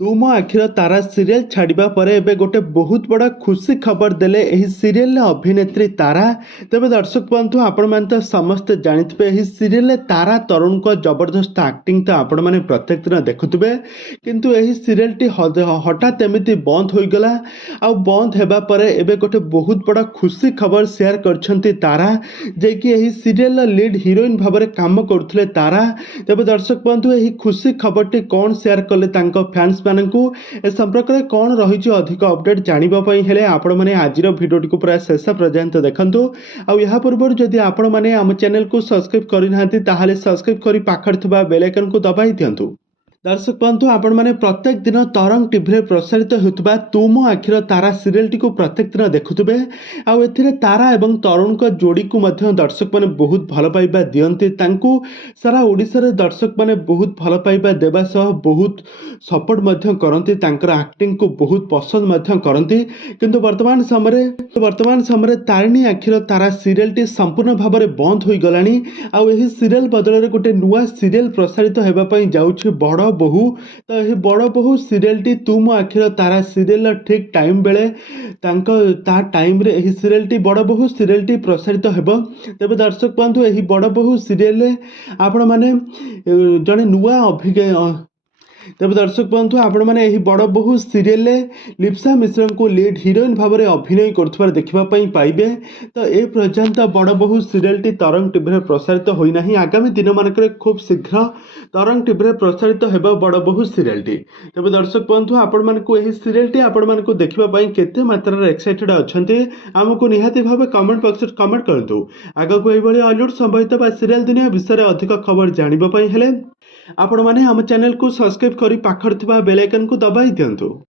ତୁ ମୋ ଆଖିର ତାରା ସିରିଏଲ ଛାଡ଼ିବା ପରେ ଏବେ ଗୋଟେ ବହୁତ ବଡ଼ ଖୁସି ଖବର ଦେଲେ ଏହି ସିରିଏଲର ଅଭିନେତ୍ରୀ ତାରା। ତେବେ ଦର୍ଶକ ବନ୍ଧୁ, ଆପଣମାନେ ତ ସମସ୍ତେ ଜାଣିଥିବେ ଏହି ସିରିଏଲରେ ତାରା ତରୁଣଙ୍କ ଜବରଦସ୍ତ ଆକ୍ଟିଂ ତ ଆପଣମାନେ ପ୍ରତ୍ୟେକ ଦିନ ଦେଖୁଥିବେ। କିନ୍ତୁ ଏହି ସିରିଏଲଟି ହଠାତ୍ ଏମିତି ବନ୍ଦ ହୋଇଗଲା। ଆଉ ବନ୍ଦ ହେବା ପରେ ଏବେ ଗୋଟେ ବହୁତ ବଡ଼ ଖୁସି ଖବର ସେୟାର କରିଛନ୍ତି ତାରା, ଯିଏକି ଏହି ସିରିଏଲର ଲିଡ୍ ହିରୋଇନ୍ ଭାବରେ କାମ କରୁଥିଲେ ତାରା। ତେବେ ଦର୍ଶକ ବନ୍ଧୁ, ଏହି ଖୁସି ଖବରଟି କ'ଣ ସେୟାର କଲେ ତାଙ୍କ ଫ୍ୟାନ୍ସ ମାନଙ୍କୁ, ଏ ସମ୍ପର୍କରେ କ'ଣ ରହିଛି ଅଧିକ ଅପଡେଟ୍ ଜାଣିବା ପାଇଁ ହେଲେ ଆପଣମାନେ ଆଜିର ଭିଡ଼ିଓଟିକୁ ପୁରା ଶେଷ ପର୍ଯ୍ୟନ୍ତ ଦେଖନ୍ତୁ। ଆଉ ଏହା ପୂର୍ବରୁ ଯଦି ଆପଣମାନେ ଆମ ଚ୍ୟାନେଲକୁ ସବସ୍କ୍ରାଇବ୍ କରିନାହାନ୍ତି ତାହେଲେ ସବସ୍କ୍ରାଇବ୍ କରି ପାଖରେ ଥିବା ବେଲ୍ ଆଇକନକୁ ଦବାଇ ଦିଅନ୍ତୁ। ଦର୍ଶକ ବନ୍ଧୁ, ଆପଣମାନେ ପ୍ରତ୍ୟେକ ଦିନ ତରଙ୍ଗ ଟିଭିରେ ପ୍ରସାରିତ ହେଉଥିବା ତୁ ମୋ ଆଖିର ତାରା ସିରିଏଲଟିକୁ ପ୍ରତ୍ୟେକ ଦିନ ଦେଖୁଥିବେ। ଆଉ ଏଥିରେ ତାରା ଏବଂ ତରୁଣଙ୍କ ଯୋଡ଼ିକୁ ମଧ୍ୟ ଦର୍ଶକମାନେ ବହୁତ ଭଲ ପାଇବା ଦିଅନ୍ତି। ତାଙ୍କୁ ସାରା ଓଡ଼ିଶାରେ ଦର୍ଶକମାନେ ବହୁତ ଭଲ ପାଇବା ଦେବା ସହ ବହୁତ ସପୋର୍ଟ ମଧ୍ୟ କରନ୍ତି, ତାଙ୍କର ଆକ୍ଟିଂକୁ ବହୁତ ପସନ୍ଦ ମଧ୍ୟ କରନ୍ତି। କିନ୍ତୁ ବର୍ତ୍ତମାନ ସମୟରେ ତାରିଣୀ ଆଖିର ତାରା ସିରିଏଲଟି ସମ୍ପୂର୍ଣ୍ଣ ଭାବରେ ବନ୍ଦ ହୋଇଗଲାଣି। ଆଉ ଏହି ସିରିଏଲ ବଦଳରେ ଗୋଟେ ନୂଆ ସିରିଏଲ ପ୍ରସାରିତ ହେବା ପାଇଁ ଯାଉଛି ବଡ଼ ବୋହୂ। ତ ଏହି ବଡ଼ ବୋହୂ ସିରିଏଲଟି ତୁ ମୋ ଆଖିର ତାରା ସିରିଏଲର ଠିକ୍ ଟାଇମ୍ ବେଳେ ତା ଟାଇମ୍ରେ ଏହି ସିରିଏଲଟି ବଡ଼ ବୋହୂ ସିରିଏଲଟି ପ୍ରସାରିତ ହେବ। ତେବେ ଦର୍ଶକ ବନ୍ଧୁ, ଏହି ବଡ଼ ବୋହୂ ସିରିଏଲରେ ଆପଣମାନେ ଜଣେ ନୂଆ ତେବେ ଦର୍ଶକ ବନ୍ଧୁ, ଆପଣମାନେ ଏହି ବଡ଼ ବୋହୂ ସିରିଏଲରେ ଲିପ୍ସା ମିଶ୍ରଙ୍କୁ ଲିଡ୍ ହିରୋଇନ୍ ଭାବରେ ଅଭିନୟ କରୁଥିବାର ଦେଖିବା ପାଇଁ ପାଇବେ। ତ ଏ ପର୍ଯ୍ୟନ୍ତ ବଡ଼ ବୋହୂ ସିରିଏଲଟି ତରଙ୍ଗ ଟିଭିରେ ପ୍ରସାରିତ ହୋଇନାହିଁ। ଆଗାମୀ ଦିନମାନଙ୍କରେ ଖୁବ୍ ଶୀଘ୍ର ତରଙ୍ଗ ଟିଭିରେ ପ୍ରସାରିତ ହେବ ବଡ଼ ବୋହୂ ସିରିଏଲଟି। ତେବେ ଦର୍ଶକ ବନ୍ଧୁ, ଆପଣମାନଙ୍କୁ ଏହି ସିରିଏଲଟି ଆପଣମାନଙ୍କୁ ଦେଖିବା ପାଇଁ କେତେ ମାତ୍ରାରେ ଏକ୍ସାଇଟେଡ୍ ଅଛନ୍ତି, ଆମକୁ ନିହାତି ଭାବେ କମେଣ୍ଟ ବକ୍ସରେ କମେଣ୍ଟ କରନ୍ତୁ। ଆଗକୁ ଏହିଭଳି ଅଲିଉଡ୍ ସମ୍ବଳିତ ବା ସିରିଏଲ ଦୁନିଆ ବିଷୟରେ ଅଧିକ ଖବର ଜାଣିବା ପାଇଁ ହେଲେ ଆପଣମାନେ ଆମ ଚ୍ୟାନେଲକୁ ସବସ୍କ୍ରାଇବ୍ କରି ପାଖରେ ଥିବା ବେଲ୍ ଆଇକନକୁ ଦବାଇ ଦିଅନ୍ତୁ।